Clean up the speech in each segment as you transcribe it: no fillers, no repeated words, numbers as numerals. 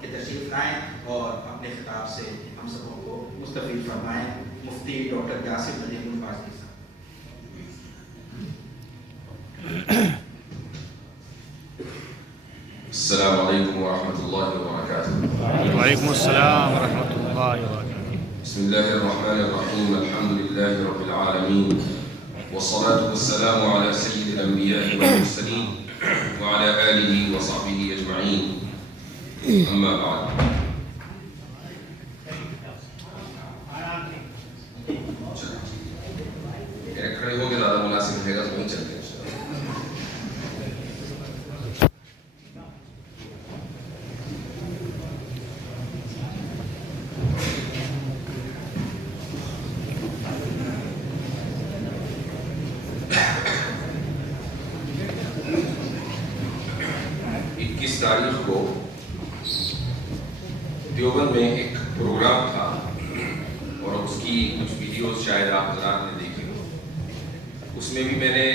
کہ تشریف لائیں اور اپنے خطاب سے ہم سبوں کو مستفید فرمائیں. مفتی ڈاکٹر یاسر ندیم الفاظی صاحب. السلام علیکم ورحمۃ اللہ وبرکاتہ. وعلیکم السلام ورحمۃ اللہ وبرکاتہ. بسم اللہ الرحمن الرحیم. الحمد للہ رب العالمین والصلاة والسلام على سید الانبیاء والمرسلین وعلى آلہ وصحبہ اجمعین. اما بعد. کھڑے ہو کے زیادہ مناسب رہے گا تو وہیں چلتے ہیں. تاریخ کو دیوبند میں ایک پروگرام تھا اور اس کی کچھ ویڈیوز شاید آپ حضرات نے دیکھی ہو. اس میں بھی میں نے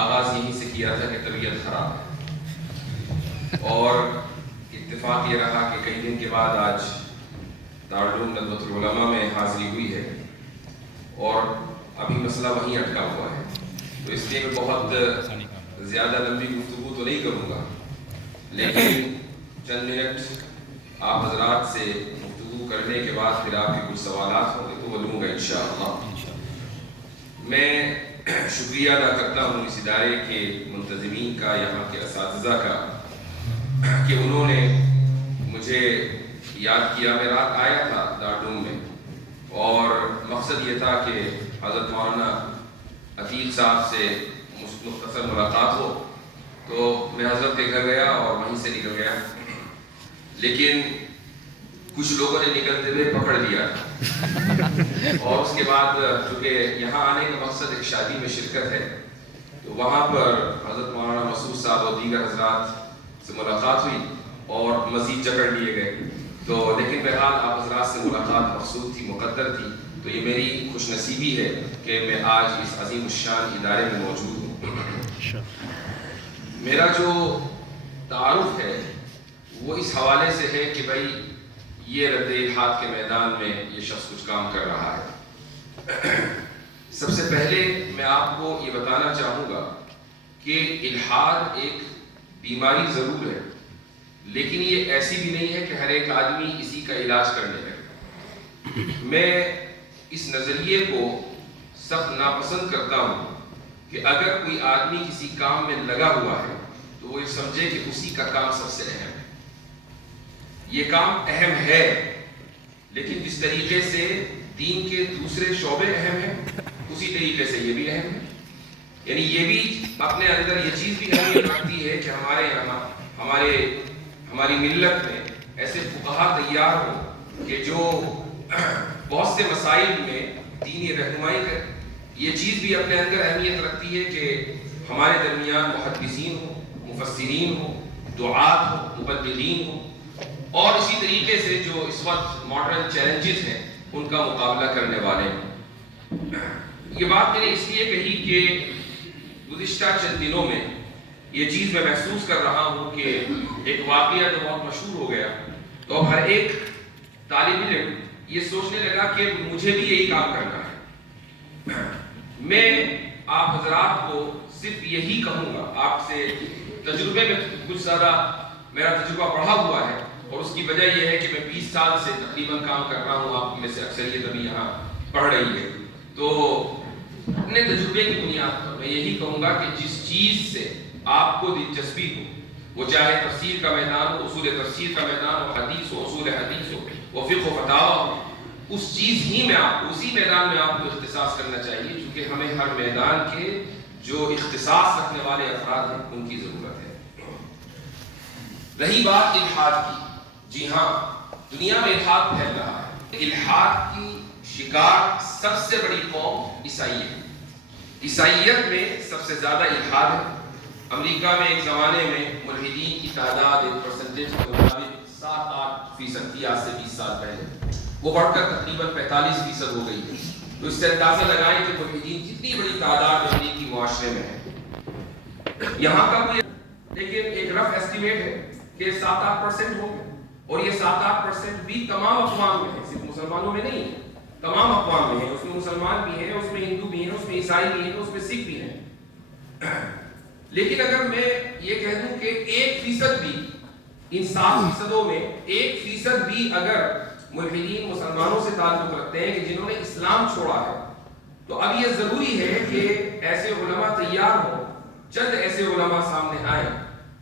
آغاز یہیں سے کیا تھا کہ طبیعت خراب ہے اور اتفاق یہ رہا کہ کئی دن کے بعد آج دارالعلوم ندوۃ العلماء میں حاضری ہوئی ہے اور ابھی مسئلہ وہیں اٹکا ہوا ہے. تو اس لیے میں بہت زیادہ لمبی گفتگو تو نہیں کروں گا لیکن چند منٹ آپ حضرات سے گفتگو کرنے کے بعد پھر آپ کے کچھ سوالات ہوں گے تو وہ لوں گا انشاءاللہ. میں شکریہ ادا کرتا ہوں اس ادارے کے منتظمین کا, یہاں کے اساتذہ کا کہ انہوں نے مجھے یاد کیا. میں رات آیا تھا دارالعلوم میں اور مقصد یہ تھا کہ حضرت مولانا عتیق صاحب سے مختصر ملاقات ہو. تو میں حضرت کے گھر گیا اور وہیں سے نکل گیا, لیکن کچھ لوگوں نے نکلتے ہوئے پکڑ لیا اور اس کے بعد چونکہ یہاں آنے کا مقصد ایک شادی میں شرکت ہے تو وہاں پر حضرت مولانا مسعود صاحب اور دیگر حضرات سے ملاقات ہوئی اور مزید جکڑ لیے گئے. تو لیکن بہرحال آپ حضرات سے ملاقات مقصود تھی, مقدر تھی. تو یہ میری خوش نصیبی ہے کہ میں آج اس عظیم الشان ادارے میں موجود ہوں. میرا جو تعارف ہے وہ اس حوالے سے ہے کہ بھائی یہ رد الحاد کے میدان میں یہ شخص کچھ کام کر رہا ہے. سب سے پہلے میں آپ کو یہ بتانا چاہوں گا کہ الحاد ایک بیماری ضرور ہے لیکن یہ ایسی بھی نہیں ہے کہ ہر ایک آدمی اسی کا علاج کرنے لگے. میں اس نظریے کو سخت ناپسند کرتا ہوں کہ اگر کوئی آدمی کسی کام میں لگا ہوا ہے تو وہ یہ سمجھے کہ اسی کا کام سب سے اہم ہے. یہ کام اہم ہے لیکن جس طریقے سے دین کے دوسرے شعبے اہم ہیں اسی طریقے سے یہ بھی اہم ہے. یعنی یہ بھی اپنے اندر یہ چیز بھی اہمیت رکھتی ہے کہ ہمارے یہاں ہماری ملت میں ایسے فقہا تیار ہوں کہ جو بہت سے مسائل میں دینی رہنمائی کریں. یہ چیز بھی اپنے اندر اہمیت رکھتی ہے کہ ہمارے درمیان محدثین ہوں, مفسرین ہوں, دعات ہوں, مبلغین ہوں اور اسی طریقے سے جو اس وقت ماڈرن چیلنجز ہیں ان کا مقابلہ کرنے والے ہیں. یہ بات میں نے اس لیے کہی کہ گزشتہ چند دنوں میں یہ چیز میں محسوس کر رہا ہوں کہ ایک واقعہ جو بہت مشہور ہو گیا تو اب ہر ایک طالب علم یہ سوچنے لگا کہ مجھے بھی یہی کام کرنا ہے. میں آپ حضرات کو صرف یہی کہوں گا, آپ سے تجربے میں کچھ زیادہ میرا تجربہ بڑھا ہوا ہے اور اس کی وجہ یہ ہے کہ میں 20 سال سے تقریباً کام کر رہا ہوں. آپ میں سے اکثریت ابھی یہاں پڑھ رہی ہے تو اپنے تجربے کی بنیاد پر میں یہی کہوں گا کہ جس چیز سے آپ کو دلچسپی ہو, وہ چاہے تفسیر کا میدان ہو, اصول تفسیر کا میدان ہو, حدیث ہو, اصول حدیث ہو, وہ فقہ و فتاوی ہو, اس چیز ہی میں آپ کو, اسی میدان میں آپ کو اختصاص کرنا چاہیے چونکہ ہمیں ہر میدان کے جو اختصاص رکھنے والے افراد ہیں ان کی ضرورت ہے. رہی بات الحاد کی, جی ہاں دنیا میں الحاد پھیل رہا ہے. الحاد کی شکار سب سے بڑی قوم عیسائیت. عیسائیت میں سب سے زیادہ الحاد ہے. امریکہ میں ایک زمانے میں ملحدین کی تعداد ایک پرسنٹیج کے مطابق 7-8% تھی آج سے 20 سال پہلے, وہ بڑھ کر تقریباً 45% ہو گئی ہے. تو اس سے اندازہ لگائیں کہ ملحدین کتنی بڑی تعداد امریکی معاشرے میں ہے. یہاں کا کوئی لیکن ایک رف ایسٹیمیٹ ہے کہ 7-8% ہوں گے. اور یہ 7-8% بھی تمام اقوام میں ہے، صرف مسلمانوں میں نہیں، تمام اقوام میں ہے. اس میں مسلمان بھی ہیں، اس میں ہندو بھی ہیں، اس میں عیسائی بھی ہیں، اس میں سکھ بھی ہیں. لیکن اگر میں یہ کہہ دوں کہ 1% بھی ان 7% میں 1% بھی اگر ملحدین مسلمانوں سے تعلق رکھتے ہیں کہ جنہوں نے اسلام چھوڑا ہے، تو اب یہ ضروری ہے کہ ایسے علماء تیار ہوں، چند ایسے علماء سامنے آئیں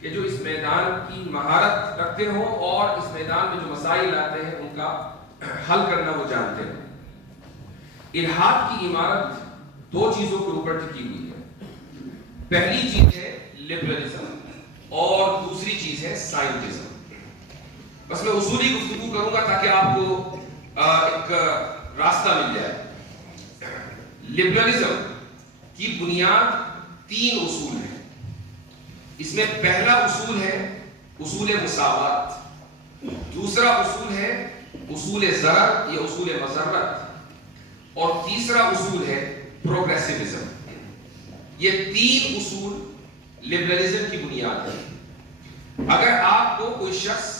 کہ جو اس میدان کی مہارت رکھتے ہوں اور اس میدان میں جو مسائل آتے ہیں ان کا حل کرنا وہ جانتے ہیں. الحاد کی عمارت 2 چیزوں کے اوپر ٹکی ہوئی ہے. پہلی چیز ہے لبرلزم اور دوسری چیز ہے سائنٹزم. بس میں اصولی گفتگو کروں گا تاکہ آپ کو ایک راستہ مل جائے. لبرلزم کی بنیاد 3 اصول ہیں. اس میں پہلا اصول ہے اصول مساوات، دوسرا اصول ہے اصول ضرر یا اصول مضرت، اور تیسرا اصول ہے پروگریسیوزم. یہ 3 اصول لبرلزم کی بنیاد ہے. اگر آپ کو کوئی شخص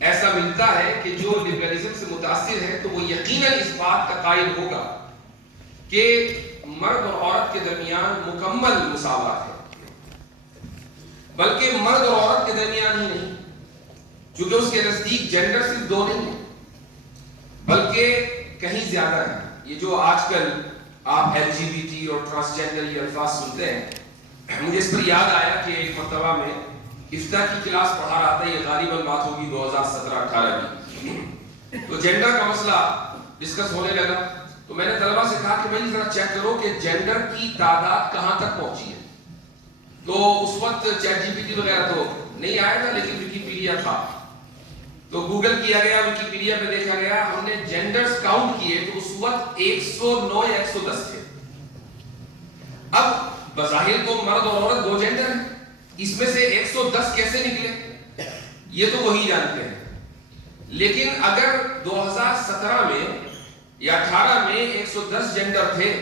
ایسا ملتا ہے کہ جو لبرلزم سے متاثر ہے تو وہ یقیناً اس بات کا قائل ہوگا کہ مرد اور عورت کے درمیان مکمل مساوات ہے، بلکہ مرد اور عورت کے درمیان ہی نہیں، چونکہ اس کے نزدیک جینڈر صرف 2 نہیں ہے بلکہ کہیں زیادہ ہے. یہ جو آج کل آپ LGBT اور ٹرانسجینڈر یہ الفاظ سنتے ہیں، مجھے اس پر یاد آیا کہ ایک مرتبہ میں افتاء کی کلاس پڑھا رہا تھا. یہ غالباً بات ہوگی 2017-18 کی. تو جینڈر کا مسئلہ ڈسکس ہونے لگا تو میں نے طلبہ سے کہا کہ بھائی ذرا چیک کرو کہ جینڈر کی تعداد کہاں تک پہنچی ہے. تو اس وقت ChatGPT وغیرہ تو نہیں آیا تھا لیکن ویکیپیڈیا تھا. تو گوگل کیا گیا، ویکیپیڈیا پہ دیکھا گیا، ہم نے جینڈرز کاؤنٹ کیے تو اس وقت 109 یا 110 تھے. اب بظاہر تو مرد اور عورت 2 جینڈر ہیں، اس میں سے 110 کیسے نکلے یہ تو وہی جانتے ہیں. لیکن اگر 2017 میں یا 18 میں 110 جینڈر تھے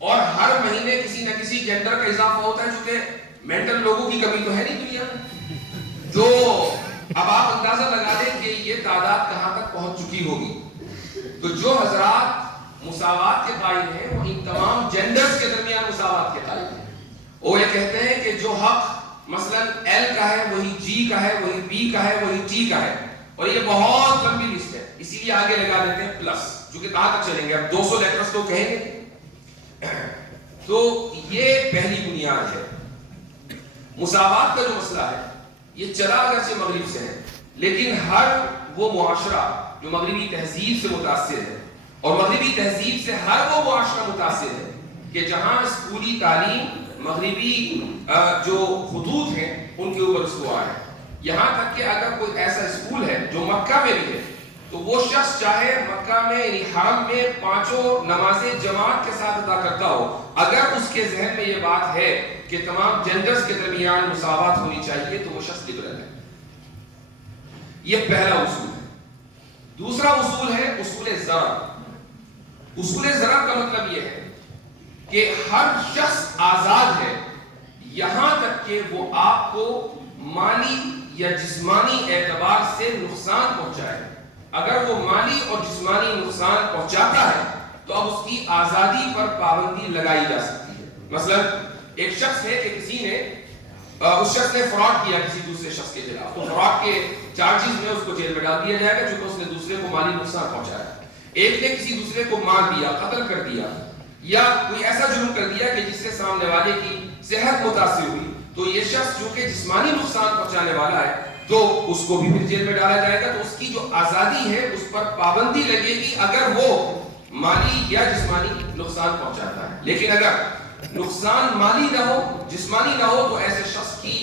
اور ہر مہینے کسی نہ کسی جینڈر کا اضافہ ہوتا ہے، چونکہ مینٹل لوگوں کی کمی تو ہے نہیں دنیا میں، تو اب آپ اندازہ لگا دیں کہ یہ تعداد کہاں تک پہنچ چکی ہوگی. تو جو حضرات مساوات کے قائل ہیں وہ ان تمام جینڈرز کے درمیان مساوات کے قائل ہیں. وہ یہ کہتے ہیں کہ جو حق مثلا L کا ہے وہی G کا ہے، وہی B کا ہے، وہی T کا ہے. اور یہ بہت لمبی لسٹ ہے، اسی لیے آگے لگا دیتے ہیں پلس، چونکہ کہاں تک چلیں گے، اب 200 لیٹرز تو کہیں گے. تو یہ پہلی بنیاد ہے. مساوات کا جو مسئلہ ہے یہ چلا اگرچہ مغرب سے ہے، لیکن ہر وہ معاشرہ جو مغربی تہذیب سے متاثر ہے، اور مغربی تہذیب سے ہر وہ معاشرہ متاثر ہے کہ جہاں اسکولی تعلیم مغربی جو خطوط ہیں ان کے اوپر استوار ہے. یہاں تک کہ اگر کوئی ایسا اسکول ہے جو مکہ میں بھی ہے تو وہ شخص چاہے مکہ میں یعنی حرم میں 5 نمازیں جماعت کے ساتھ ادا کرتا ہو، اگر اس کے ذہن میں یہ بات ہے کہ تمام جینڈرز کے درمیان مساوات ہونی چاہیے تو وہ شخص لبرل ہے. یہ پہلا اصول ہے. دوسرا اصول ہے اصول ضرر. اصول ضرر کا مطلب یہ ہے کہ ہر شخص آزاد ہے یہاں تک کہ وہ آپ کو مالی یا جسمانی اعتبار سے نقصان پہنچائے. اگر وہ مالی اور جسمانی نقصان پہنچاتا ہے تو اب اس کی آزادی پر پابندی لگائی جا سکتی ہے. مثلا ایک شخص ہے کہ کسی نے اس شخص نے فراڈ کیا کسی دوسرے شخص کے خلاف، تو فراڈ کے چارجز میں اس کو جیل میں ڈال دیا جائے گا چونکہ اس نے دوسرے کو مالی نقصان پہنچایا. ایک نے کسی دوسرے کو مار دیا، قتل کر دیا، یا کوئی ایسا جرم کر دیا کہ جس سے سامنے والے کی صحت متاثر ہوئی، تو یہ شخص جو کہ جسمانی نقصان پہنچانے والا ہے تو اس کو بھی پھر جیل میں ڈالا جائے گا. تو اس کی جو آزادی ہے اس پر پابندی لگے گی اگر وہ مالی یا جسمانی نقصان پہنچاتا ہے. لیکن اگر نقصان مالی نہ ہو، جسمانی نہ ہو، تو ایسے شخص کی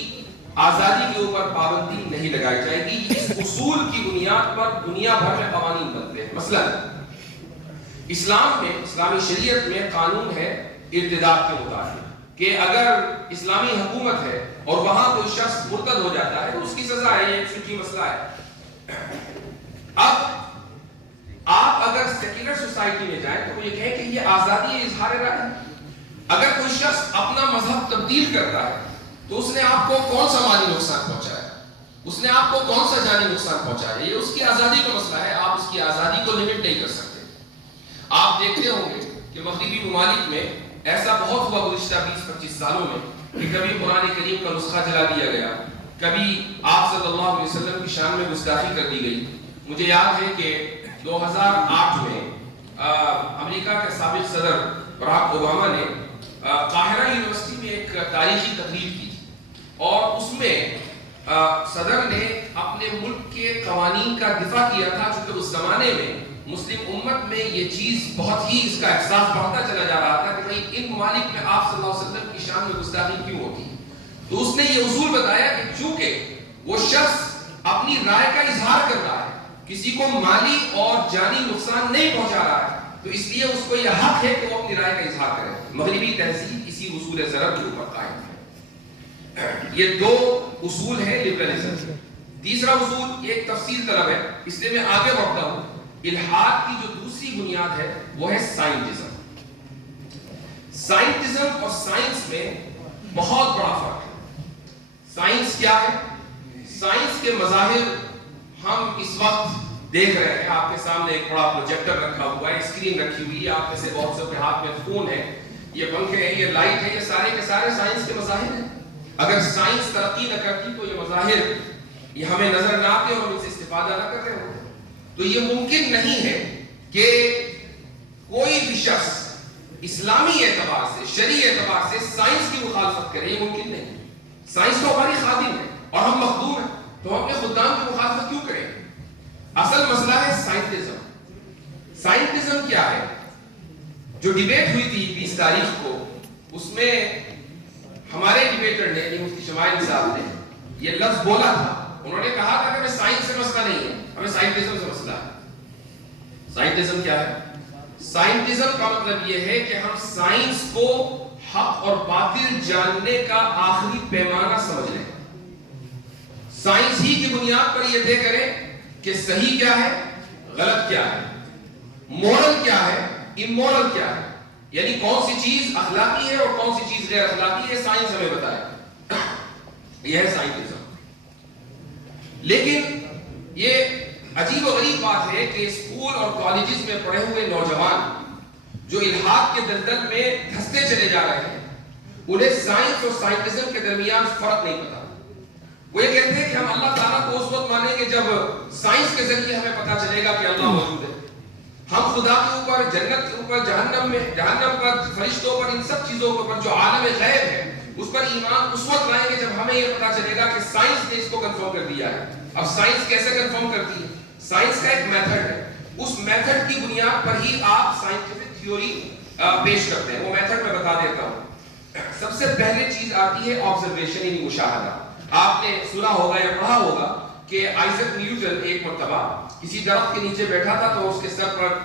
آزادی کے اوپر پابندی نہیں لگائی جائے گی. اس اصول کی بنیاد پر دنیا بھر میں قوانین بنتے ہیں. مثلا اسلام میں، اسلامی شریعت میں قانون ہے ارتداد کے مطابق کہ اگر اسلامی حکومت ہے اور وہاں کوئی شخص مرتد ہو جاتا ہے تو اس کی سزا ہے. یہ ایک فقہی مسئلہ ہے. اب آپ اگر سیکولر سوسائٹی میں جائیں تو وہ یہ کہیں کہ یہ آزادی اظہار رائے ہے. اگر کوئی شخص اپنا مذہب تبدیل کرتا ہے تو اس نے آپ کو کون سا مالی نقصان پہنچایا؟ اس نے آپ کو کون سا جانی نقصان پہنچایا؟ یہ اس کی آزادی کا مسئلہ ہے، آپ اس کی آزادی کو لمٹ نہیں کر سکتے۔ آپ دیکھتے ہوں گے کہ مغربی ممالک میں ایسا بہت ہوا گزشتہ 20-25 سالوں میں کہ کبھی قرآن کریم کا نسخہ جلا دیا گیا، کبھی آپ صلی اللہ علیہ وسلم کی شان میں گستاخی کر دی گئی۔ مجھے یاد ہے کہ 2008 میں امریکہ کے سابق صدر براک اوباما نے قاہرہ یونیورسٹی میں ایک تاریخی تقریر کی اور اس میں صدر نے اپنے ملک کے قوانین کا دفاع کیا تھا، چونکہ اس زمانے میں مسلم امت میں یہ چیز بہت ہی اس کا احساس بڑھتا چلا جا رہا تھا کہ بھئی ان ممالک میں آپ صلی اللہ علیہ وسلم کی شان میں گستاخی کیوں ہوتی۔ تو اس نے یہ اصول بتایا کہ چونکہ وہ شخص اپنی رائے کا اظہار کر رہا ہے، کسی کو مالی اور جانی نقصان نہیں پہنچا رہا ہے، تو اس لیے اس کو یہ حق ہے کہ وہ اپنی رائے کا اظہار کرے۔ مغربی تہذیب اسی اصول ضرب کے اوپر قائم ہے۔ یہ دو اصول ہیں لبرلزم۔ تیسرا اصول ایک تفصیل طلب ہے، اس لیے میں آگے بڑھتا ہوں۔ الحاد کی جو دوسری بنیاد ہے وہ ہے سائنٹزم۔ سائنٹزم اور سائنس میں بہت بڑا فرق ہے۔ سائنس کیا ہے؟ سائنس کے مظاہر ہم اس وقت دیکھ رہے ہیں، آپ کے سامنے ایک بڑا پروجیکٹر رکھا ہوا ہے، اسکرین رکھی ہوئی ہے، آپ میں سے بہت سے کے ہاتھ میں فون ہے، یہ پنکھے ہیں، یہ لائٹ ہے، یہ سارے کے سارے سائنس کے مظاہر ہیں۔ اگر سائنس ترقی نہ کرتی تو یہ مظاہر یہ ہمیں نظر نہ آتے اور ہم ان سے استفادہ نہ کر رہے ہوتے۔ تو یہ ممکن نہیں ہے کہ کوئی بھی شخص اسلامی اعتبار سے، شرعی اعتبار سے سائنس کی مخالفت کرے، یہ ممکن نہیں۔ سائنس تو ہماری خادم ہے اور ہم مخدوم ہیں، تو ہم اپنے خدام کی مخالفت کیوں کریں؟ اصل مسئلہ ہے سائنٹزم۔ سائنٹزم کیا ہے؟ جو ڈیبیٹ ہوئی تھی 20 تاریخ کو، اس میں ہمارے ڈیبیٹر نے، یعنی مفتی شمائل صاحب نے یہ لفظ بولا تھا، انہوں نے کہا تھا کہ ہمیں سائنس سے مسئلہ نہیں ہے، ہمیں سائنٹزم سے مسئلہ ہے۔ سائنٹزم کیا ہے؟ سائنٹزم کا مطلب یہ ہے کہ ہم سائنس کو حق اور باطل جاننے کا آخری پیمانہ سمجھ لیں، سائنس ہی کی بنیاد پر یہ طے کریں کہ صحیح کیا ہے، غلط کیا ہے، مورل کیا ہے، امورل کیا ہے، یعنی کون سی چیز اخلاقی ہے اور کون سی چیز غیر اخلاقی ہے، سائنس ہمیں بتائے۔ یہ ہے سائنٹزم۔ لیکن یہ عجیب و غریب بات ہے کہ اسکول اور کالجز میں پڑھے ہوئے نوجوان جو الحاد کے دلدل میں دھستے چلے جا رہے ہیں، انہیں سائنس اور سائنٹزم کے درمیان فرق نہیں پتا۔ وہ یہ کہتے ہیں کہ ہم اللہ تعالیٰ کو اس وقت مانیں گے جب سائنس کے ذریعے ہمیں پتا چلے گا کہ اللہ موجود ہے۔ ہم خدا کے اوپر، جنت کے اوپر، جہنم پر، فرشتوں پر، ان سب چیزوں کے اوپر جو عالم غیب ہے اس پر ایمان اس وقت لائیں گے جب ہمیں یہ پتا چلے گا کہ سائنس نے اس کو کنفرم کر دیا ہے۔ اب سائنس کیسے کنفرم کرتی ہے؟ سائنس کا ایک میتھڈ ہے، اس میتھڈ کی بنیاد پر ہی آپ سائنٹیفک تھیوری پیش کرتے ہیں۔ وہ میتھڈ میں بتا دیتا ہوں۔ سب سے پہلے چیز آتی ہے آبزرویشن، یعنی مشاہدہ۔ آپ نے سنا ہوگا یا پڑھا ہوگا کہ آئزک نیوٹن ایک مرتبہ کسی درخت کے نیچے بیٹھا تھا تو اس کے سر پر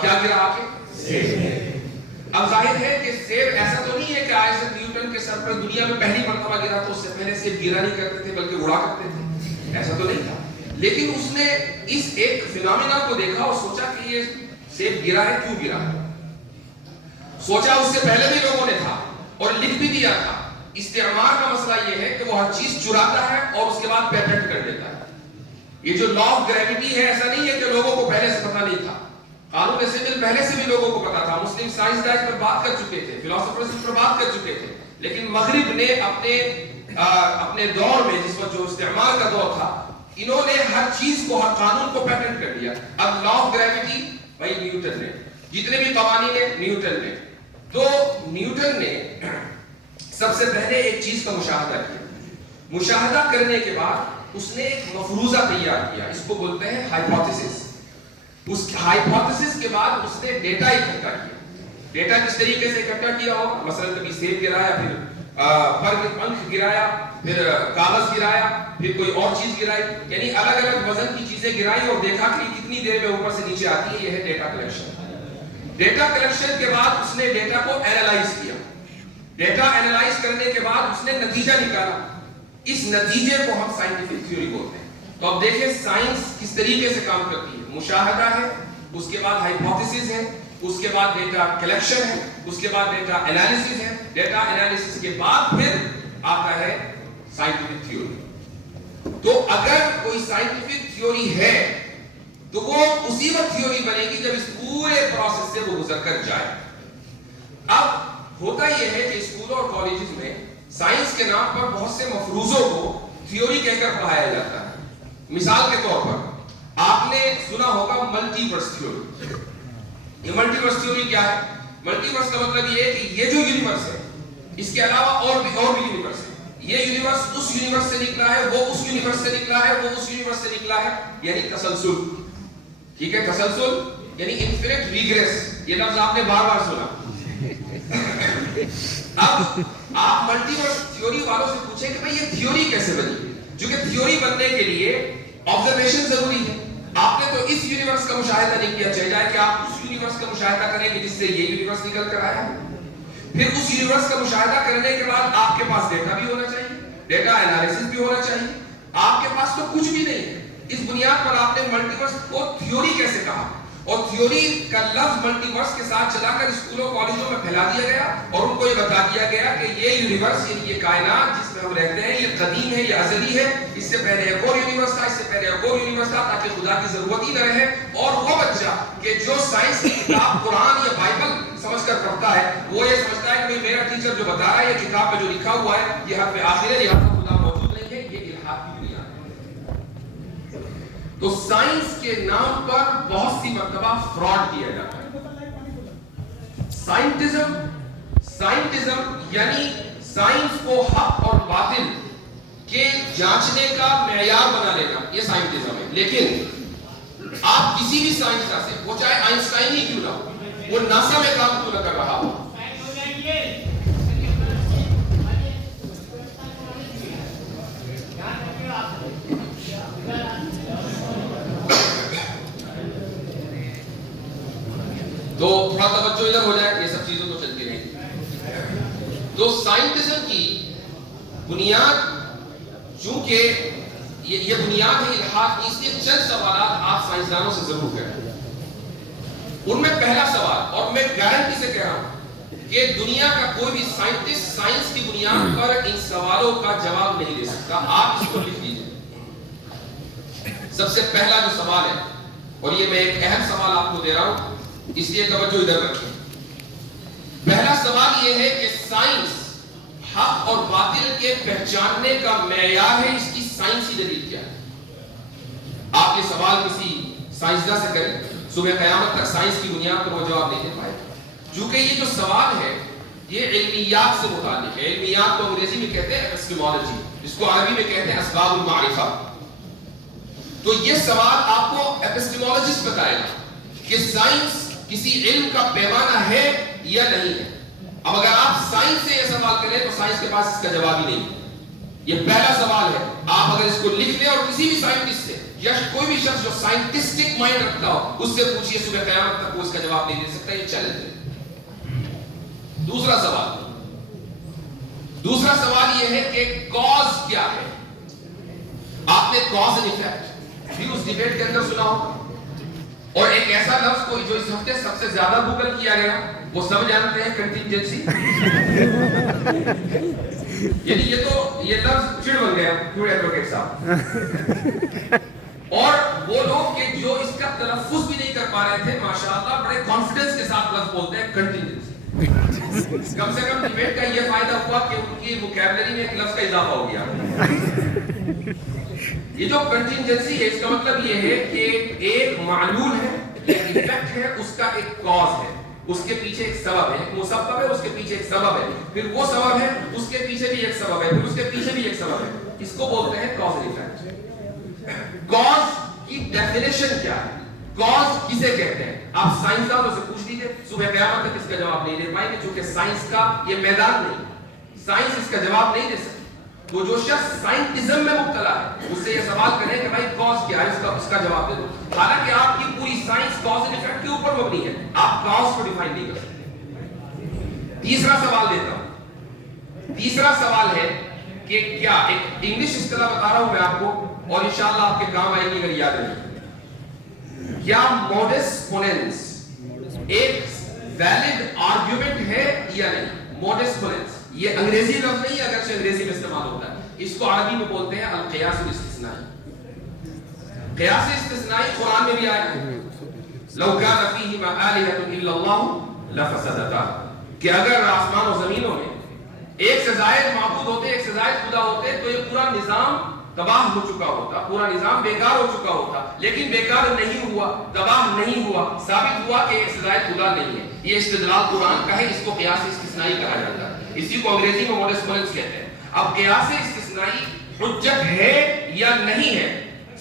کیا گرا آ کے؟ سیب۔ اب ظاہر ہے کہ سیب ایسا تو نہیں ہے کہ آئزک نیوٹن کے سر پر دنیا میں پہلی مرتبہ گرا تو اس سے پہلے سیب گرا نہیں کرتے تھے بلکہ اڑا کرتے تھے، ایسا تو نہیں تھا۔ لیکن اس نے اس ایک فینومینا کو دیکھا اور سوچا کہ یہ سیب گرا ہے، کیوں گرا ہے؟ سوچا اس سے پہلے بھی لوگوں نے تھا اور لکھ بھی دیا تھا۔ استعمار کا مسئلہ یہ ہے کہ وہ ہر چیز چراتا ہے اور اس کے بعد پیٹنٹ کر دیتا ہے۔ یہ جو لا آف گریوٹی ہے، ایسا نہیں ہے کہ لوگوں کو پہلے سے پتہ نہیں تھا، قانون اسمبل پہلے سے بھی لوگوں کو پتا تھا، مسلم سائنسداں اس پر بات کر چکے تھے، فلاسفرز اس پر بات کر چکے تھے، لیکن مغرب نے اپنے دور میں، جس وقت جو استعمار کا دور تھا، انہوں نے ہر چیز کو، ہر قانون کو پیٹنٹ کر دیا۔ اب لا آف گریوٹی بھائی نیوٹن نے، جتنے بھی قوانین ہیں نیوٹن نے، تو نیوٹن نے سب سے پہلے ایک چیز کا مشاہدہ کیا۔ مشاہدہ کرنے کے بعد اس نے ایک مفروضہ تیار کیا، اس کو بولتے ہیں ہائپوتھیسس۔ اس ہائپوتھیسس کے بعد اس نے ڈیٹا اکٹھا کیا۔ ڈیٹا کس طریقے سے اکٹھا کیا ہوگا؟ مثلا کبھی سیب گرایا، پھر پر پنکھ گرایا، پھر کاغذ گرایا، پھر کوئی اور چیز گرائی، یعنی الگ الگ وزن کی چیزیں گرائی اور دیکھا کہ کتنی دیر میں اوپر سے نیچے آتی ہے۔ یہ ہے ڈیٹا کلیکشن۔ ڈیٹا کلیکشن کے بعد اس نے ڈیٹا کو اینالائز کیا۔ ڈیٹا اینالائز کرنے کے بعد اس نے نتیجہ نکالا۔ اس نتیجے کو ہم سائنٹیفک تھیوری بولتے ہیں۔ تو اب دیکھیں سائنس کس طریقے سے کام کرتی ہے۔ مشاہدہ ہے، اس کے بعد ہائپوتھیسس ہے، اس کے بعد ڈیٹا کلیکشن ہے، اس کے بعد ڈیٹا انالیسس ہے، ڈیٹا انالیسس کے بعد پھر آتا ہے سائنٹیفک تھیوری۔ تو اگر کوئی سائنٹیفک تھیوری ہے تو وہ اسی وقت تھیوری بنے گی جب اس پورے پروسیس سے وہ گزر کر جائے. اب ہوتا یہ ہے کہ اسکولوں اور کالجز میں سائنس کے نام پر بہت سے مفروضوں کو تھیوری کہہ کر پڑھایا جاتا ہے. مثال کے طور پر آپ نے سنا ہوگا ملٹی ورس تھیوری. یہ ملٹی ورس تھیوری کیا ہے؟ ملٹی ورس کا مطلب یہ ہے کہ یہ جو یونیورس ہے اس کے علاوہ اور بھی یونیورس ہے. یہ یونیورس اس یونیورس سے نکلا ہے, وہ اس یونیورس سے نکلا ہے, وہ اس یونیورس سے نکلا ہے, یعنی تسلسل. ٹھیک ہے, تسلسل یعنی انفینٹ ریگریس. یہ لفظ آپ نے بار بار سنا. اب آپ ملٹی ورس تھیوری والوں سے پوچھیں کہ بھئی یہ تھیوری کیسے بنی؟ کیونکہ تھیوری بننے کے لیے آبزرویشن ضروری ہے. آپ نے تو اس یونیورس کا مشاہدہ نہیں کیا, چاہیے کہ آپ اس یونیورس کا مشاہدہ کریں گے جس سے یہ یونیورس نکل کر آیا ہے. پھر اس یونیورس کا مشاہدہ کرنے کے بعد آپ کے پاس ڈیٹا بھی ہونا چاہیے, ڈیٹا انالیسس بھی ہونا چاہیے. آپ کے پاس تو کچھ بھی نہیں ہے. اس بنیاد پر آپ نے ملٹی ورس کو تھیوری کیسے کہا؟ اور تھیوری کا لفظ ملٹی ورس کے ساتھ چلا کر اسکولوں کالجوں میں پھیلا دیا گیا اور ان کو یہ بتا دیا گیا کہ یہ یونیورس یعنی یہ کائنات جس میں ہم رہتے ہیں یہ قدیم ہے, یہ ازلی ہے. اس سے پہلے ایک اور یونیورس تھا, اس سے پہلے ایک اور یونیورس تھا, تاکہ خدا کی ضرورت ہی نہ رہے. اور وہ بچہ کہ جو سائنس کی کتاب قرآن یا بائبل سمجھ کر پڑھتا ہے وہ یہ سمجھتا ہے کہ میرا ٹیچر جو بتا رہا ہے یہ کتاب میں جو لکھا ہوا ہے یہ حرف آخر ہے, لہٰذا خدا موجود نہیں ہے, یہ الہات کی دنیا ہے. تو سائنس کے نام پر بہت سی مرتبہ فراڈ کیا جاتا ہے. سائنٹزم یعنی سائنس کو حق اور باطل کے جانچنے کا معیار بنا لینا, یہ سائنٹزم ہے. لیکن آپ کسی بھی سائنسداں سے, وہ چاہے آئنسٹائن ہی کیوں نہ ہو, وہ ناسا میں کام کیوں نہ کر رہا ہو, تو تھوڑا توجہ ادھر ہو جائے, یہ سب چیزیں تو چلتی رہیں گی. تو سائنٹزم کی بنیاد, چونکہ یہ بنیاد ہے الحاد کی, اس لیے چند سوالات آپ سائنسدانوں سے ضرور کریں. ان میں پہلا سوال, اور میں گارنٹی سے کہہ رہا ہوں کہ دنیا کا کوئی بھی سائنٹسٹ سائنس کی بنیاد پر ان سوالوں کا جواب نہیں دے سکتا. آپ اس کو لکھ لیجیے. سب سے پہلا جو سوال ہے, اور یہ میں ایک اہم سوال آپ کو دے رہا ہوں اس لیے توجہ ادھر رکھیں. پہلا سوال یہ ہے کہ سائنس حق اور باطل کے پہچاننے کا معیار ہے, اس کی سائنسی دلیل کیا ہے؟ آپ یہ سوال کسی سائنسداں سے کریں, صبح قیامت تک سائنس کی بنیاد پر وہ جواب نہیں دے پائے. چونکہ یہ جو سوال ہے یہ علمیات سے متعلق ہے. علمیات کو انگریزی میں کہتے ہیں ایپسٹیمولوجی, جس کو عربی میں کہتے ہیں اسباب المعرفہ. تو یہ سوال آپ کو ایپسٹیمولوجسٹ بتائے گا کہ سائنس کسی علم کا پیمانہ ہے یا نہیں ہے. اب اگر آپ سائنس سے یہ سوال کریں تو سائنس کے پاس اس کا جواب ہی نہیں. یہ پہلا سوال ہے. آپ اگر اس کو لکھ لیں اور کسی بھی سائنٹسٹ سے یا کوئی بھی شخص جو سائنٹسٹک مائنڈ رکھتا ہو اس سے پوچھئے, صبح قیامت تک وہ اس کا جواب نہیں دے سکتا. یہ چیلنج ہے. دوسرا سوال یہ ہے کہ کاز کیا ہے. آپ نے کاز اینڈ ایفیکٹ بھی اس ڈیبیٹ کے اندر سنا ہوگا. اور ایک ایسا لفظ کو جو اس ہفتے سب سے زیادہ گوگل کیا گیا وہ سب جانتے ہیں, کنٹینجنسی. یعنی یہ لفظ چڑ بن گیا کیوں ایڈوکیٹ صاحب. اور وہ لوگ کہ جو اس کا تلفظ بھی نہیں کر پا رہے تھے, ماشاءاللہ بڑے کانفیڈنس کے ساتھ لفظ بولتے ہیں کنٹینجنسی. کم سے کم ڈیبیٹ کا یہ فائدہ ہوا کہ ان کی ووکیبلری میں ایک لفظ کا اضافہ ہو گیا. یہ جو کنٹینجنسی ہے اس کا مطلب یہ ہے کہ ایک معلول ہے, ایک ایفیکٹ ہے, اس کا ایک کاز ہے, اس کے پیچھے ایک سبب ہے, ایک مسبب ہے, اس کے پیچھے ایک سبب ہے, پھر وہ سبب ہے, اس کے پیچھے بھی ایک سبب ہے, پھر اس کے پیچھے بھی ایک سبب ہے. اس کو بولتے ہیں کاز اینڈ ایفیکٹ. کاز کی ڈیفینیشن کیا ہے, کاز کسے کہتے ہیں؟ آپ سائنسدانوں سے پوچھ لیجیے, صبح قیامت تک اس کا جواب نہیں دے پائیں گے, چونکہ سائنس کا یہ میدان نہیں, سائنس اس کا جواب نہیں دے سکتی. تو جو شخص سائنٹزم میں مبتلا ہے اس سے یہ سوال کریں کہ بھائی کاز کیا ہے, اس کا جواب دے دو. حالانکہ آپ کی پوری سائنس کاز اینڈ ایفیکٹ کے اوپر مبنی ہے, آپ کاز کو ڈیفائن نہیں کر سکتے. تیسرا سوال دیتا ہوں. تیسرا سوال ہے کہ کیا, ایک انگلش اصطلاح بتا رہا ہوں میں آپ کو اور انشاءاللہ آپ کے کام آئے گی اگر یاد رہے. کیا موڈس پوننس ایک ویلڈ آرگیومنٹ ہے یا نہیں؟ موڈس پوننس یہ انگریزی لفظ نہیں ہے, اگرچہ انگریزی میں استعمال ہوتا ہے, اس کو عربی میں بولتے ہیں القیاس الاستثنائی. قیاس استثنائی قرآن میں بھی آیا ہے. لو کان فیہما آلہۃ الا اللہ لفسدتا, کہ اگر آسمان و زمینوں میں ایک سے زائد معبود ہوتے, ایک سے زائد خدا ہوتے, تو یہ پورا نظام تباہ ہو چکا ہوتا, پورا نظام بیکار ہو چکا ہوتا. لیکن بیکار نہیں ہوا, تباہ نہیں ہوا, ثابت ہوا کہ ایک سے زائد خدا نہیں ہے. یہ استدلال قرآن کا ہے, اس کو قیاس استثنائی کہا جاتا ہے. اسی کو انگریزی میں مورس مولنس کہتے ہیں. اب قیاس استثنائی حجت ہے یا نہیں ہے,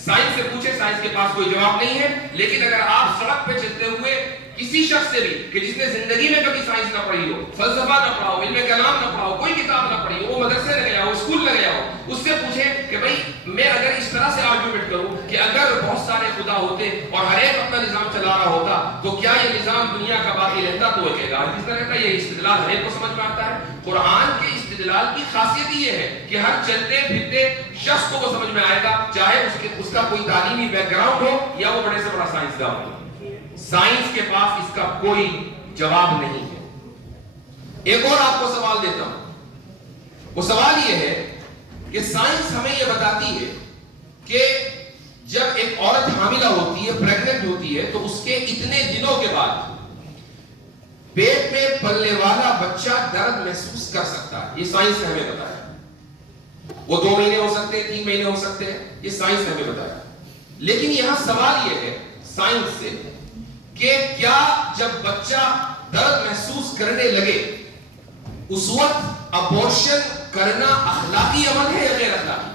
سائنس سے پوچھے, سائنس کے پاس کوئی جواب نہیں ہے. لیکن اگر آپ سڑک پہ چلتے ہوئے کسی شخص سے بھی کہ جس نے زندگی میں کبھی سائنس نہ پڑھی ہو, فلسفہ نہ پڑھا ہو, علم کلام نہ پڑھا ہو, کوئی کتاب نہ پڑھی ہو, وہ مدرسے نہ گیا ہو, اسکول نہ گیا ہو, اس سے پوچھے کہ بھائی میں اگر اس طرح سے آرگومنٹ کروں کہ اگر بہت سارے خدا ہوتے اور ہر ایک اپنا نظام چلا رہا ہوتا تو کیا یہ نظام دنیا کا باقی رہتا, تو وہ کہے گا کس طرح کا. یہ استدلال ہر ایک کو سمجھ میں آتا ہے. قرآن کے استدلال کی خاصیت یہ ہے کہ ہر چلتے پھرتے شخص کو وہ سمجھ میں آئے گا, چاہے اس کا کوئی تعلیمی بیک گراؤنڈ ہو یا وہ بڑے سے بڑا سائنسدان ہو. سائنس کے پاس اس کا کوئی جواب نہیں ہے. ایک اور آپ کو سوال دیتا ہوں. وہ سوال یہ ہے کہ سائنس ہمیں یہ بتاتی ہے کہ جب ایک عورت حاملہ ہوتی ہے, پریگننٹ ہوتی ہے, تو اس کے اتنے دنوں کے بعد پیٹ میں پلنے والا بچہ درد محسوس کر سکتا ہے. یہ سائنس نے ہمیں بتایا. وہ 2 مہینے ہو سکتے ہیں, 3 مہینے ہو سکتے ہیں, یہ سائنس نے ہمیں بتایا. لیکن یہاں سوال یہ ہے سائنس سے کہ کیا جب بچہ درد محسوس کرنے لگے اس وقت ابورشن کرنا اخلاقی عمل ہے یا غیر اخلاقی؟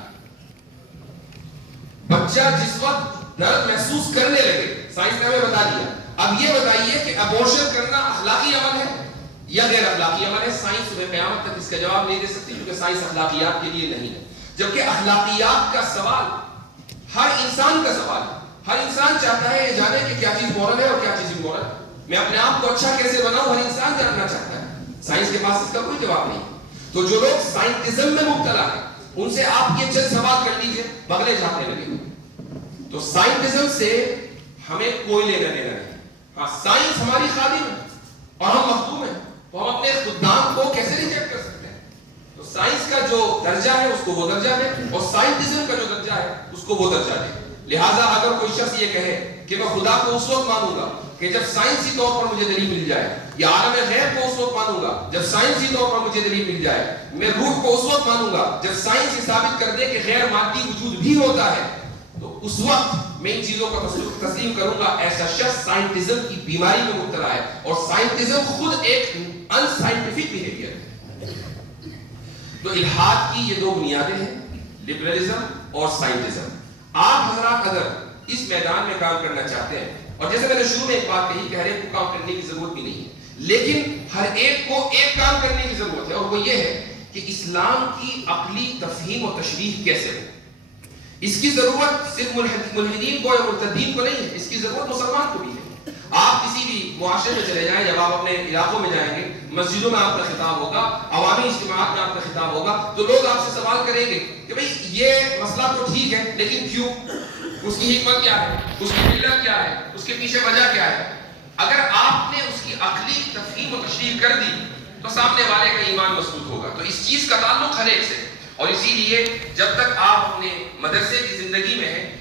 بچہ جس وقت درد محسوس کرنے لگے, سائنس نے ہمیں بتا دیا. اب یہ بتائیے کہ ابورشن کرنا اخلاقی عمل ہے یا غیر اخلاقی عمل ہے؟ سائنس صبح قیامت تک اس کا جواب نہیں دے سکتی, کیونکہ سائنس اخلاقیات کے لیے نہیں ہے. جبکہ اخلاقیات کا سوال ہر انسان کا سوال ہے. ہر انسان چاہتا ہے یہ جانے کہ کیا چیز مورل ہے اور کیا چیز امورل ہے. میں اپنے آپ کو اچھا کیسے بناؤں, ہر انسان جاننا چاہتا ہے. سائنس کے پاس اس کا کوئی جواب نہیں. تو جو لوگ سائنٹزم میں مبتلا ہیں ان سے آپ یہ چند سوال کر لیجئے, بغلے جھاڑنے لگے. تو سائنٹزم سے ہمیں کوئی لینا دینا نہیں. ہاں, سائنس ہماری خادم ہے اور ہم مخدوم ہیں, تو ہم اپنے خدام کو کیسے ریجیکٹ کر سکتے ہیں؟ تو سائنس کا جو درجہ ہے اس کو وہ درجہ دے, اور سائنٹزم کا جو درجہ ہے اس کو وہ درجہ دے. لہٰذا اگر کوئی شخص یہ کہے کہ میں خدا کو اس وقت مانوں گا کہ جب سائنسی طور پر مجھے دلیل مل جائے, یا عالم غیب کو اس وقت مانوں گا جب سائنسی طور پر مجھے دلیل مل جائے, میں روح کو اس وقت مانوں گا جب سائنس یہ ثابت کر دے کہ غیر مادی وجود بھی ہوتا ہے, تو اس وقت میں ان چیزوں کا تسلیم کروں گا. ایسا شخص سائنٹزم کی بیماری میں مبتلا ہے, اور سائنٹزم خود ایک ان سائنٹیفک بیہیویئر ہے. تو الحاد کی یہ 2 بنیادیں ہیں, لبرلزم اور سائنٹزم. آپ حضرات اگر اس میدان میں کام کرنا چاہتے ہیں, اور جیسے میں نے شروع میں ایک بات کہی کہ ہر ایک کو کام کرنے کی ضرورت بھی نہیں ہے, لیکن ہر ایک کو ایک کام کرنے کی ضرورت ہے, اور وہ یہ ہے کہ اسلام کی عقلی تفہیم و تشریح کیسے ہو. اس کی ضرورت صرف ملحدین کو یا مرتدین کو نہیں ہے, اس کی ضرورت مسلمان کو بھی ہے. آپ کسی بھی معاشرے میں چلے جائیں, جب آپ اپنے علاقوں میں جائیں گے, مسجدوں میں آپ کا خطاب ہوگا, عوامی اجتماعات میں آپ کا خطاب ہوگا, تو لوگ آپ سے سوال کریں گے کہ بھئی یہ مسئلہ تو ٹھیک ہے لیکن کیوں, اس کی حکمت کیا ہے, اس کی علت کیا ہے, اس کے پیچھے وجہ کیا ہے. اگر آپ نے اس کی عقلی تفہیم و تشریح کر دی تو سامنے والے کا ایمان مضبوط ہوگا. تو اس چیز کا تعلق ہر ایک سے, اور اسی لیے جب تک آپ اپنے مدرسے کی زندگی میں ہیں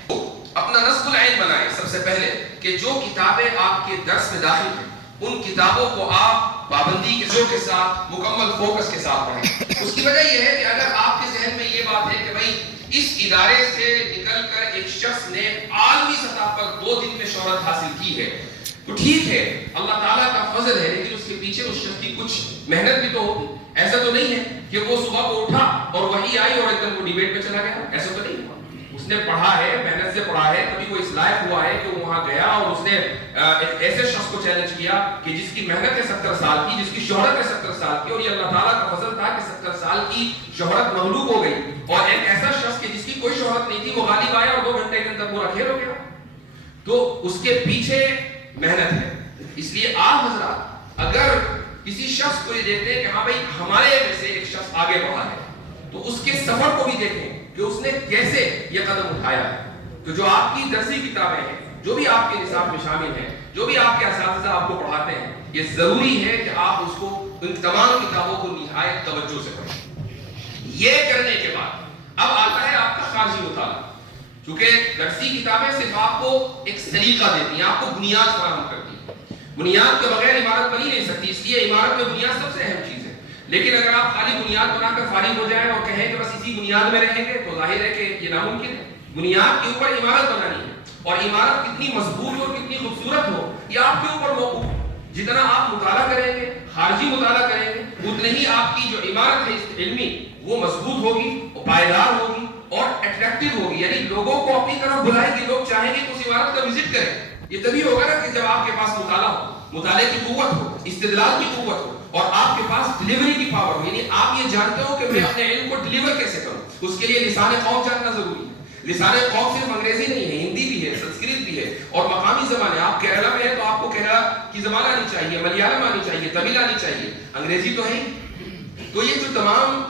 اپنا نصب العین بنائیں. سب سے پہلے کہ جو کتابیں آپ کے درس میں داخل ہیں ان کتابوں کو آپ پابندی کے ساتھ مکمل فوکس کے ساتھ پڑھیں. اس کی وجہ یہ ہے کہ اگر آپ کے ذہن میں یہ بات ہے کہ بھئی اس ادارے سے نکل کر ایک شخص نے عالمی سطح پر 2 دن میں شہرت حاصل کی ہے, تو ٹھیک ہے, اللہ تعالیٰ کا فضل ہے, لیکن اس کے پیچھے اس شخص کی کچھ محنت بھی تو ہوتی. ایسا تو نہیں ہے کہ وہ صبح کو اٹھا اور وہی آئی اور ایک دم وہ ڈیبیٹ میں چلا گیا, ایسا تو نہیں. اس نے پڑھا ہے, محنت سے پڑھا ہے, کبھی وہ اس لائق ہوا ہے کہ وہ وہاں گیا اور اس نے ایک ایسے شخص کو چیلنج کیا کہ جس کی محنت ہے 70 سال کی, جس کی شہرت ہے 70 سال کی, اور یہ اللہ تعالیٰ کا فضل تھا کہ 70 سال کی شہرت مغلوب ہو گئی, اور ایک ایسا شخص کہ جس کی کوئی شہرت نہیں تھی وہ غالب آیا اور 2 گھنٹے کے اندر پورا کھیل ہو گیا. تو اس کے پیچھے محنت ہے. اس لیے آپ حضرات اگر کسی شخص کو یہ دیکھتے ہیں کہ ہاں بھائی ہمارے میں سے ایک شخص آگے بڑھا ہے, تو اس کے سفر کو بھی دیکھیں کہ اس نے کیسے یہ قدم اٹھایا ہے. تو جو آپ کی درسی کتابیں ہیں, جو بھی آپ کے نصاب میں شامل ہیں, جو بھی آپ کے اساتذہ آپ کو پڑھاتے ہیں, یہ ضروری ہے کہ آپ اس کو, ان تمام کتابوں کو نہایت توجہ سے پڑھیں. یہ کرنے کے بعد اب آتا ہے آپ کا خارجی مطالعہ. چونکہ درسی کتابیں صرف آپ کو ایک طریقہ دیتی ہیں، آپ کو بنیاد فراہم کرتی ہیں. بنیاد کے بغیر عمارت بنی نہیں سکتی، اس لیے عمارت میں بنیاد سب سے اہم چیز ہے. لیکن اگر آپ خالی بنیاد بنا کر فارغ ہو جائیں اور کہیں کہ بس اسی بنیاد میں رہیں گے تو ظاہر ہے کہ یہ ناممکن ہے. بنیاد کے اوپر عمارت بنانی ہے، اور عمارت کتنی مضبوط اور کتنی خوبصورت ہو یہ آپ کے اوپر موقوف ہے. جتنا آپ مطالعہ کریں گے، خارجی مطالعہ کریں گے، اتنی ہی آپ کی جو عمارت ہے علمی وہ مضبوط ہوگی، پائیدار ہوگی اور اٹریکٹیو ہوگی. یعنی لوگوں کو اپنی طرف بلائے گی، لوگ چاہیں گے کہ اس عمارت کا وزٹ کریں. یہ تبھی ہوگا نا کہ جب آپ کے پاس مطالعہ ہو، مطالعے کی قوت ہو، استدلال کی قوت ہو، اور آپ کے پاس ڈلیوری کی پاور ہو. یعنی آپ یہ جانتے ہو کہ میں اپنے علم کو ڈلیور کیسے کروں. اس کے لیے لسان قوم جاننا ضروری ہے. لسان قوم صرف انگریزی نہیں ہے، ہندی بھی ہے، سنسکرت بھی ہے اور مقامی زبانیں. آپ کیرلا میں ہیں تو آپ کو کیرلا کی زبان آنی چاہیے، ملیالم آنی چاہیے، تمل آنی چاہیے، انگریزی تو ہے ہی. تو یہ جو تمام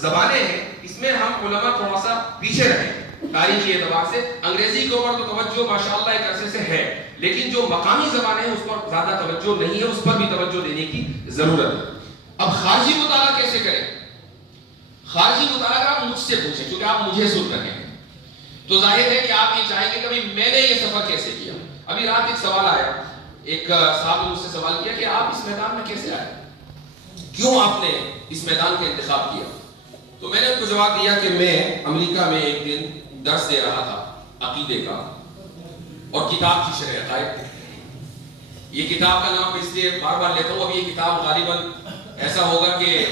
زبانیں ہیں اس میں ہم علماء تھوڑا سا پیچھے رہے تاریخی اعتبار سے. انگریزی کے اوپر تو توجہ ماشاءاللہ ایک عرصے سے ہے، لیکن جو مقامی زبانیں ہیں اس پر زیادہ توجہ نہیں ہے، اس پر بھی توجہ دینے کی ضرورت ہے. اب خارجی مطالعہ کیسے کریں؟ خارجی مطالعہ اگر آپ مجھ سے پوچھیں، کیونکہ آپ مجھے سن رہے ہیں تو ظاہر ہے کہ آپ یہ چاہیں گے کہ میں نے یہ سفر کیسے کیا. ابھی رات ایک سوال آیا، ایک صاحب نے مجھ سے سوال کیا کہ آپ اس میدان میں کیسے آئے، کیوں آپ نے اس میدان کا انتخاب کیا. تو میں نے ان کو جواب دیا کہ میں امریکہ میں ایک دن درس دے رہا تھا عقیدے کا اور کتاب کی شرح عقائد. یہ کتاب کا نام اس لیے بار بار لیتا ہوں، اب یہ کتاب غالباً ایسا ہوگا کہ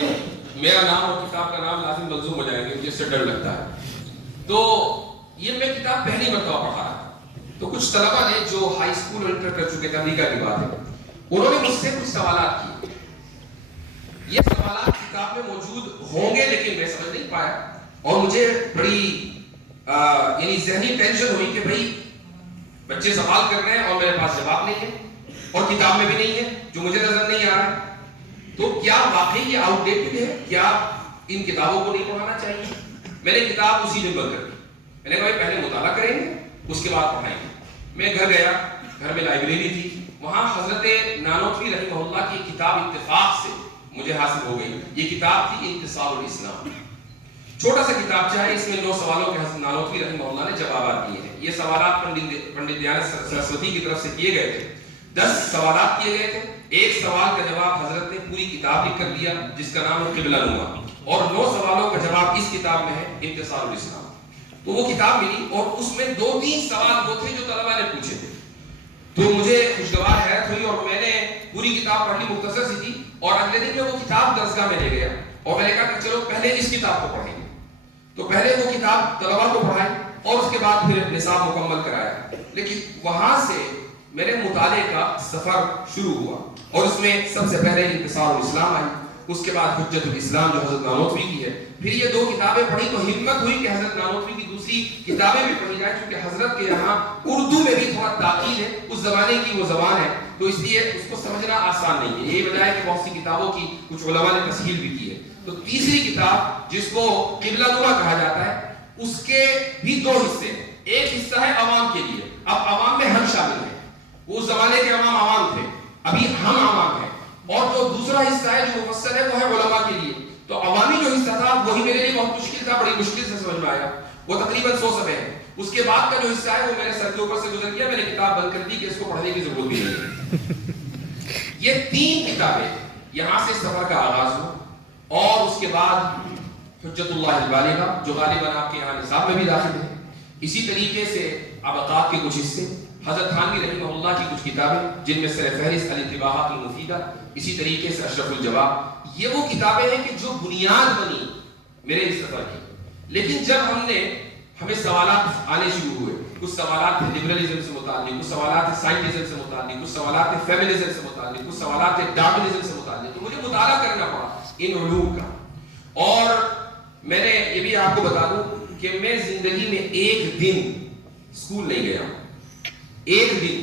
میرا نام اور کتاب کا نام لازم منظوم ہو جائیں گے، مجھے اس سے ڈر لگتا ہے. تو یہ میں کتاب پہلی مرتبہ پڑھا رہا تھا، تو کچھ طلبہ نے جو ہائی اسکول اور انٹر کر چکے تھے، امریکہ کی بات ہے، انہوں نے مجھ سے کچھ سوالات کیے. یہ سوالات کتاب میں موجود ہوں گے لیکن میں سمجھ نہیں پایا، اور مجھے بڑی یعنی ذہنی ٹینشن ہوئی کہ بھائی بچے سوال کر رہے ہیں اور میرے پاس جواب نہیں ہے اور کتاب میں بھی نہیں ہے جو مجھے نظر نہیں آ رہا ہے. تو کیا واقعی یہ آؤٹ ڈیٹڈ ہے؟ کیا ان کتابوں کو نہیں پڑھانا چاہیے؟ میں نے کتاب اسی دن بند کر دی. میں نے کہا پہلے مطالعہ کریں گے اس کے بعد پڑھائیں گے. میں گھر گیا، گھر میں لائبریری تھی، وہاں حضرت نانوتوی رحمہ اللہ کی کتاب اتفاق سے مجھے حاصل ہو گئی. یہ کتاب تھی انتصار الاسلام. چھوٹا سا کتاب ہے، اس میں 9 سوالوں کے حضرت نانوتوی رحمہ اللہ نے جوابات دیے ہیں. یہ سوالات پنڈت دیانت سرسوتی کی طرف سے کیے گئے تھے. 10 سوالات کیے گئے تھے. ایک سوال کا جواب حضرت نے پوری کتاب لکھ کر دیا جس کا نام ہے قبلہ نما، اور 9 سوالوں کا جواب اس کتاب میں ہے انتصار الاسلام. تو وہ کتاب ملی اور اس میں 2-3 سوال وہ تھے جو طلبہ نے پوچھے تھے. تو مجھے خوشگوار حیرت ہوئی اور میں نے پوری کتاب پڑھ لی، مختصر سی تھی. اور اگلے دن میں وہ کتاب درسگاہ میں لے گیا اور میں نے کہا کہ چلو پہلے اس کتاب کو پڑھیں گے. تو پہلے وہ کتاب طلبہ کو پڑھائی اور اس کے بعد پھر نصاب مکمل کرایا. لیکن وہاں سے میرے مطالعے کا سفر شروع ہوا اور اس میں سب سے پہلے انتصار الاسلام آئی، اس کے بعد حجت الاسلام جو حضرت نانوتوی کی ہے. پھر یہ 2 کتابیں پڑھی تو ہمت ہوئی کہ حضرت نانوتوی کی دوسری کتابیں بھی پڑھی جائیں، کیونکہ حضرت کے یہاں اردو میں بھی تھوڑا تاکید ہے، اس زمانے کی وہ زبان ہے تو اس لیے اس کو سمجھنا آسان نہیں ہے. یہی وجہ ہے کہ بہت سی کتابوں کی کچھ علماء نے تصحیح بھی کی ہے. تو تیسری کتاب جس کو قبلہ نما کہا جاتا ہے اس کے بھی 2 حصے ہیں. ایک حصہ ہے عوام کے لیے، اب عوام میں ہم شامل ہیں، وہ اس زمانے کے عوام تھے، ابھی ہم عوام ہیں. اور جو دوسرا حصہ ہے جو مفصل ہے وہ ہے علماء کے لیے. تو عوامی جو حصہ تھا وہی میرے لیے بہت مشکل تھا، بڑی مشکل سے سمجھ میں آیا. وہ تقریباً 100 صفحے ہیں. اس کے بعد کا جو حصہ ہے وہ میرے سر کے اوپر سے گزر گیا، میں نے کتاب بند کر دی کہ اس کو پڑھنے کی ضرورت بھی نہیں ہے. یہ 3 کتابیں یہاں سے سفر کا آغاز ہوا اور اس کے بعد حجت اللہ البالغہ جو غالباً آپ کے یہاں نصاب میں بھی داخل ہے. اسی طریقے سے عبقات کے کچھ حصے، حضرت تھانوی رحمہ اللہ کی کچھ کتابیں جن میں سر فہرست الانتباہات المفیدہ، اسی طریقے سے اشرف الجواب. یہ وہ کتابیں ہیں کہ جو بنیاد بنی میرے اس سفر کی. لیکن جب ہمیں سوالات آنے شروع ہوئے، کچھ سوالات تھے لبرلزم سے متعلق، کچھ سوالات تھے سائنٹزم سے متعلق، کچھ سوالات تھے فیمنزم سے متعلق، کچھ سوالات تھے ڈارونزم سے متعلق، تو مجھے مطالعہ کرنا پڑا ان علوم کا. اور میں نے یہ بھی آپ کو بتا دوں کہ میں زندگی میں ایک دن اسکول نہیں گیا. ایک دن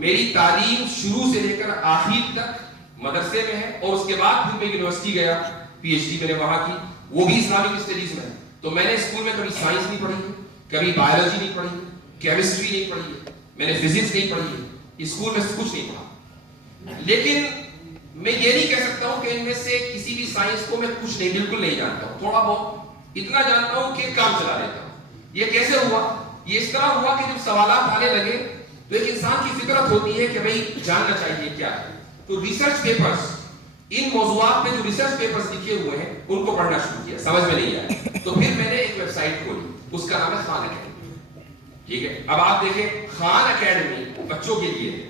میری تعلیم شروع سے لے کر آخر تک مدرسے میں ہے، اور اس کے بعد پھر میں یونیورسٹی گیا، پی ایچ ڈی میں نے وہاں کی، وہ بھی اسلامک اسٹڈیز میں ہے. تو میں نے اسکول میں کبھی سائنس نہیں پڑھی ہے، کبھی بایولوجی نہیں پڑھی ہے، کیمسٹری نہیں پڑھی ہے، میں نے فزکس نہیں پڑھی ہے، اسکول میں کچھ نہیں پڑھا. لیکن میں یہ نہیں کہہ سکتا ہوں کہ ان میں سے کسی بھی سائنس کو میں کچھ نہیں، بالکل نہیں جانتا ہوں. تھوڑا بہت اتنا جانتا ہوں کہ کام چلا لیتا ہوں. یہ کیسے ہوا؟ یہ اس طرح ہوا کہ جب سوالات آنے لگے تو ایک انسان کی فطرت ہوتی ہے کہ بھئی جاننا چاہیے کیا ہے. تو ریسرچ پیپرز، ان موضوعات پہ جو ریسرچ پیپرز لکھے ہوئے ہیں ان کو پڑھنا شروع کیا. سمجھ میں نہیں آیا تو پھر میں نے ایک ویب سائٹ کھولی، اس کا نام ہے خان اکیڈمی. ٹھیک ہے، اب آپ دیکھیں خان اکیڈمی بچوں کے لیے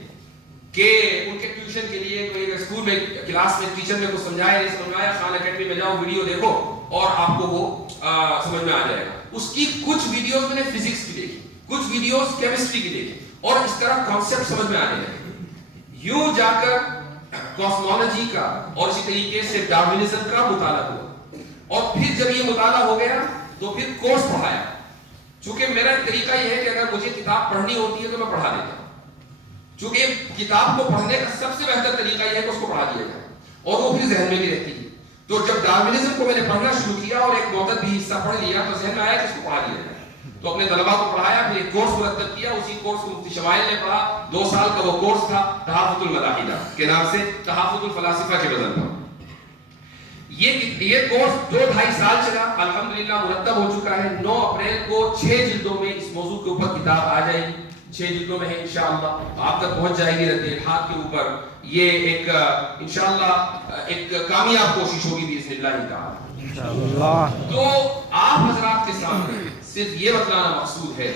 کہ ان کے ٹیوشن کے لیے کوئی اسکول میں کلاس میں ٹیچر نے کچھ سمجھایا نہیں سمجھایا، خان اکیڈمی میں جاؤ ویڈیو دیکھو اور آپ کو وہ سمجھ میں آ جائے گا. اس کی کچھ ویڈیوز میں نے فزکس کی دیکھی، کچھ ویڈیوز کیمسٹری کی دیکھی اور اس طرح کانسیپٹ سمجھ میں آنے لگے. یوں جا کر کاسمولوجی کا اور اسی طریقے سے ڈارونزم کا مطالعہ ہوا اور پھر جب یہ مطالعہ ہو گیا تو پھر کورس پڑھایا. چونکہ میرا طریقہ یہ ہے کہ اگر مجھے کتاب پڑھنی ہوتی ہے تو میں پڑھا دیتا ہوں، چونکہ کتاب کو پڑھنے کا سب سے بہتر طریقہ یہ ہے کہ اس کو پڑھا دیا جائے اور وہ پھر ذہن میں بھی رہتی ہے. تو جب ڈارونزم کو میں نے پڑھنا شروع کیا اور ایک مدت بھی حصہ پڑھ لیا تو ذہن میں آیا کہ اس کو پڑھا دیا جائے. تو اپنے طلباء کو پڑھایا، پھر ایک کورس مرتب کیا. اسی کورس کو مفتی شمائل نے پڑھا. 2 سال کا وہ کورس تھا تحافظ الملاحدہ کے نام سے، تحافظ الفلاسفہ کے وزن پر. یہ کورس 2-2.5 سال چلا، الحمدللہ مرتب ہو چکا ہے. 9 اپریل کو 6 جلدوں میں اس موضوع کے اوپر کتاب آ جائے گی. 6 جلدوں میں ہے انشاءاللہ، آپ تک پہنچ جائے گی رد الحاد کے اوپر. یہ ایک انشاءاللہ ایک کامیاب کوشش ہوگی باذن اللہ تعالی. تو آپ حضرات کے سامنے صرف یہ بتلانا مقصود ہے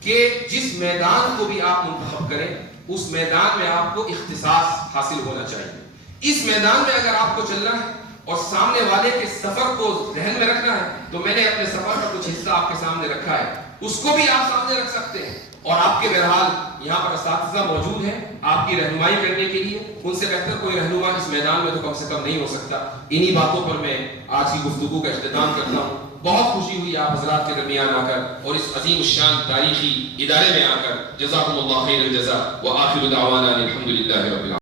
کہ جس میدان کو بھی آپ منتخب کریں اس میدان میں آپ کو اختصاص حاصل ہونا چاہیے. اس میدان میں اگر آپ کو چلنا ہے اور سامنے والے کے سفر کو ذہن میں رکھنا ہے تو میں نے اپنے سفر کا کچھ حصہ آپ کے سامنے رکھا ہے، اس کو بھی آپ سامنے رکھ سکتے ہیں. اور آپ کے بہرحال یہاں پر اساتذہ موجود ہیں آپ کی رہنمائی کرنے کے لیے. ان سے بہتر کوئی رہنما اس میدان میں تو کم سے کم نہیں ہو سکتا. انہی باتوں پر میں آج کی گفتگو کا اختتام کرتا ہوں. بہت خوشی ہوئی آپ حضرات کے درمیان آ کر اور اس عظیم الشان تاریخی ادارے میں آ کر. جزاکم اللہ خیر الجزاء وآخر دعوانا الحمدللہ رب العالمین.